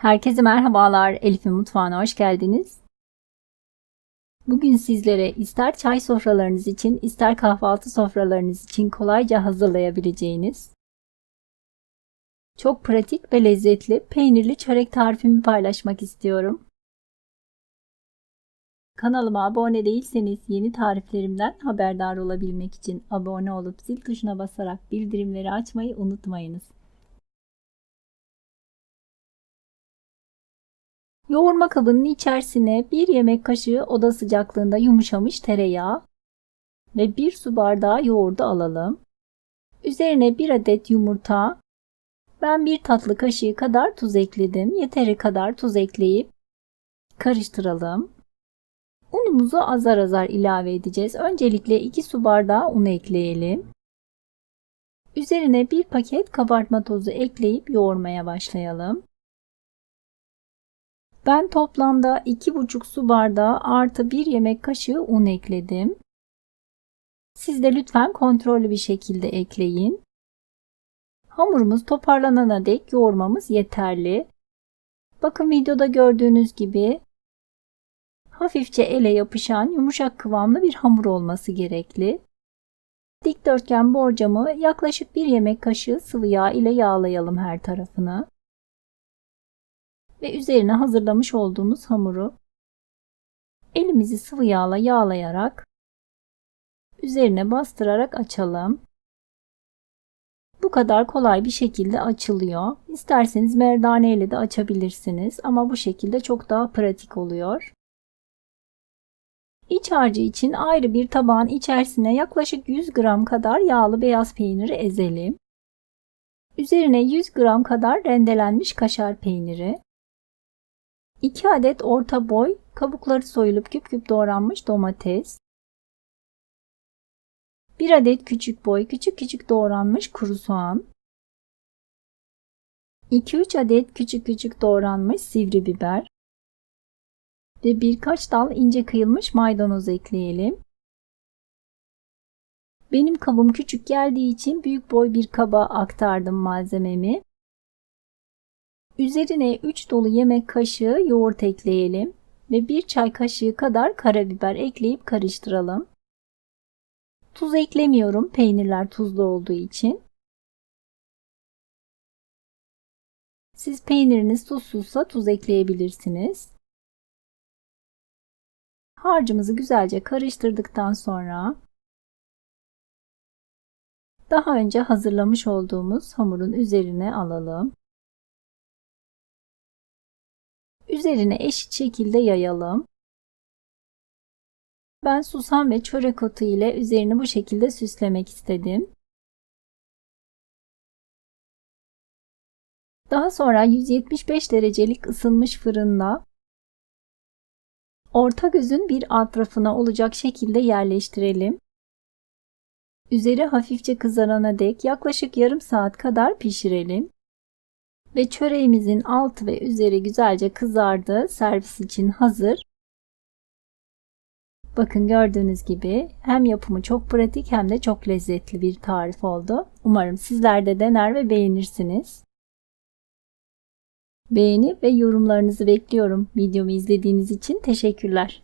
Herkese merhabalar. Elif'in mutfağına hoş geldiniz. Bugün sizlere ister çay sofralarınız için, ister kahvaltı sofralarınız için kolayca hazırlayabileceğiniz çok pratik ve lezzetli peynirli çörek tarifimi paylaşmak istiyorum. Kanalıma abone değilseniz yeni tariflerimden haberdar olabilmek için abone olup zil tuşuna basarak bildirimleri açmayı unutmayınız. Yoğurma kabının içerisine 1 yemek kaşığı oda sıcaklığında yumuşamış tereyağı ve 1 su bardağı yoğurdu alalım. Üzerine 1 adet yumurta, ben 1 tatlı kaşığı kadar tuz ekledim. Yeteri kadar tuz ekleyip karıştıralım. Unumuzu azar azar ilave edeceğiz. Öncelikle 2 su bardağı un ekleyelim. Üzerine 1 paket kabartma tozu ekleyip yoğurmaya başlayalım. Ben toplamda 2,5 su bardağı artı 1 yemek kaşığı un ekledim. Siz de lütfen kontrollü bir şekilde ekleyin. Hamurumuz toparlanana dek yoğurmamız yeterli. Bakın videoda gördüğünüz gibi hafifçe ele yapışan yumuşak kıvamlı bir hamur olması gerekli. Dikdörtgen borcamı yaklaşık 1 yemek kaşığı sıvı yağ ile yağlayalım her tarafını ve üzerine hazırlamış olduğumuz hamuru elimizi sıvı yağla yağlayarak üzerine bastırarak açalım. Bu kadar kolay bir şekilde açılıyor. İsterseniz merdane ile de açabilirsiniz ama bu şekilde çok daha pratik oluyor. İç harcı için ayrı bir tabağın içerisine yaklaşık 100 gram kadar yağlı beyaz peyniri ezelim. Üzerine 100 gram kadar rendelenmiş kaşar peyniri, 2 adet orta boy kabukları soyulup küp küp doğranmış domates. 1 adet küçük boy küçük küçük doğranmış kuru soğan. 2-3 adet küçük küçük doğranmış sivri biber. Ve birkaç dal ince kıyılmış maydanoz ekleyelim. Benim kabım küçük geldiği için büyük boy bir kaba aktardım malzememi. Üzerine 3 dolu yemek kaşığı yoğurt ekleyelim ve 1 çay kaşığı kadar karabiber ekleyip karıştıralım. Tuz eklemiyorum peynirler tuzlu olduğu için. Siz peyniriniz tuzsuzsa tuz ekleyebilirsiniz. Harcımızı güzelce karıştırdıktan sonra daha önce hazırlamış olduğumuz hamurun üzerine alalım. Üzerine eşit şekilde yayalım. Ben susam ve çörek otu ile üzerini bu şekilde süslemek istedim. Daha sonra 175 derecelik ısınmış fırında orta gözün bir etrafına olacak şekilde yerleştirelim. Üzeri hafifçe kızarana dek yaklaşık yarım saat kadar pişirelim. Ve çöreğimizin altı ve üzeri güzelce kızardı. Servis için hazır. Bakın gördüğünüz gibi hem yapımı çok pratik hem de çok lezzetli bir tarif oldu. Umarım sizler de dener ve beğenirsiniz. Beğeni ve yorumlarınızı bekliyorum. Videomu izlediğiniz için teşekkürler.